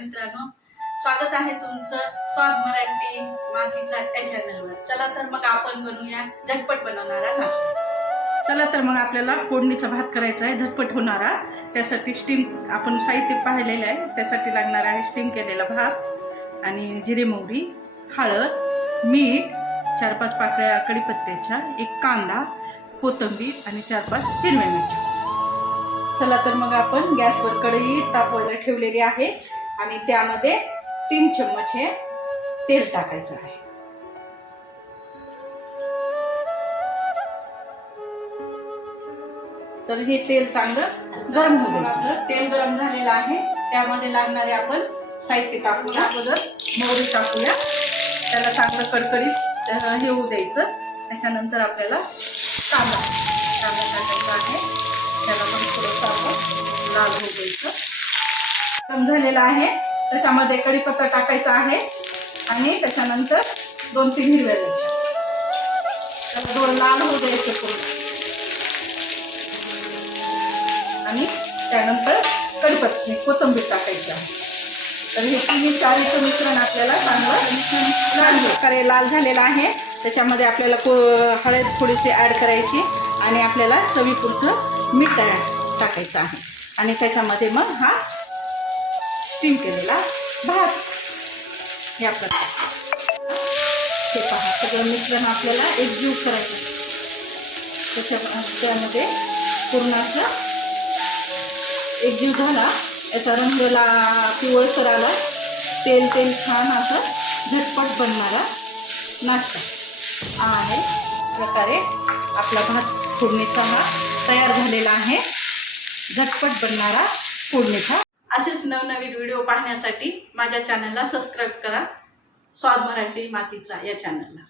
मित्रांनो स्वागत आहे तुमचं स्वाद मराठी मातीचा या चॅनलवर चला तर मग आपण बनवूया झटपट बनवणारा नाश्ता. चला तर मग आपल्याला फोडणीचा भात करायचा आहे झटपट होणारा. त्यासाठी स्टीम आपण साहित्य पाहिलेलं आहे त्यासाठी लागणार आहे स्टीम केलेला भात आणि जिरे मोहरी हळद मीठ चार पाच पाकळ्या कढीपत्त्याच्या एक कांदा कोथिंबीर आणि चार पाच हिरव्या मिरच्या. चला तर मग आपण गॅसवर कढई तापवायला ठेवलेली आहे. आणि त्यामध्ये तीन चम्मच हे तेल टाकायचं आहे. तर हे तेल चांगलं गरम होऊन आपलं तेल गरम झालेलं आहे. त्यामध्ये लागणारे आपण साहित्य टाकूया. अगोदर मोहरी टाकूया. त्याला चांगलं कडकडीत हे होऊ द्यायचं. त्याच्यानंतर आपल्याला कांदा कांदा टाकायचा आहे. त्याला पण थोडंसं आपण लाल होऊ द्यायचं. गरम झालेला आहे. त्याच्यामध्ये कढीपत्ता टाकायचा आहे. आणि त्याच्यानंतर दोन तीन हिरव्या मिरच्या. त्याला दोन लाल होऊ द्यायचे पूर्ण. आणि त्यानंतर कढीपत्ता कोथिंबीर टाकायची आहे. तर हे तिन्ही चारीचं मिश्रण आपल्याला चांगलं लाल प्रकारे लाल झालेलं आहे. त्याच्यामध्ये आपल्याला को हळद थोडीशी ॲड करायची आणि आपल्याला चवीपुरतं मीठ टाकायचं आहे. आणि त्याच्यामध्ये मग हा स्टीम केलेला भात. या प्रकारे हे पहा सगळं मिश्रण आपल्याला एकजीव करायचं त्याच्या त्यामध्ये पूर्ण असं एकजीव झाला. याचा रंगला पिवळसर आला. तेल तेल छान असं झटपट बनणारा नाश्ता हा आहे प्रकारे आपला भात फोडणीचा हा तयार झालेला आहे. झटपट बनणारा फोडणीचा असेच नवनवीन व्हिडिओ पाहण्यासाठी माझ्या चॅनलला सबस्क्राईब करा. स्वाद मराठी मातीचा या चॅनलला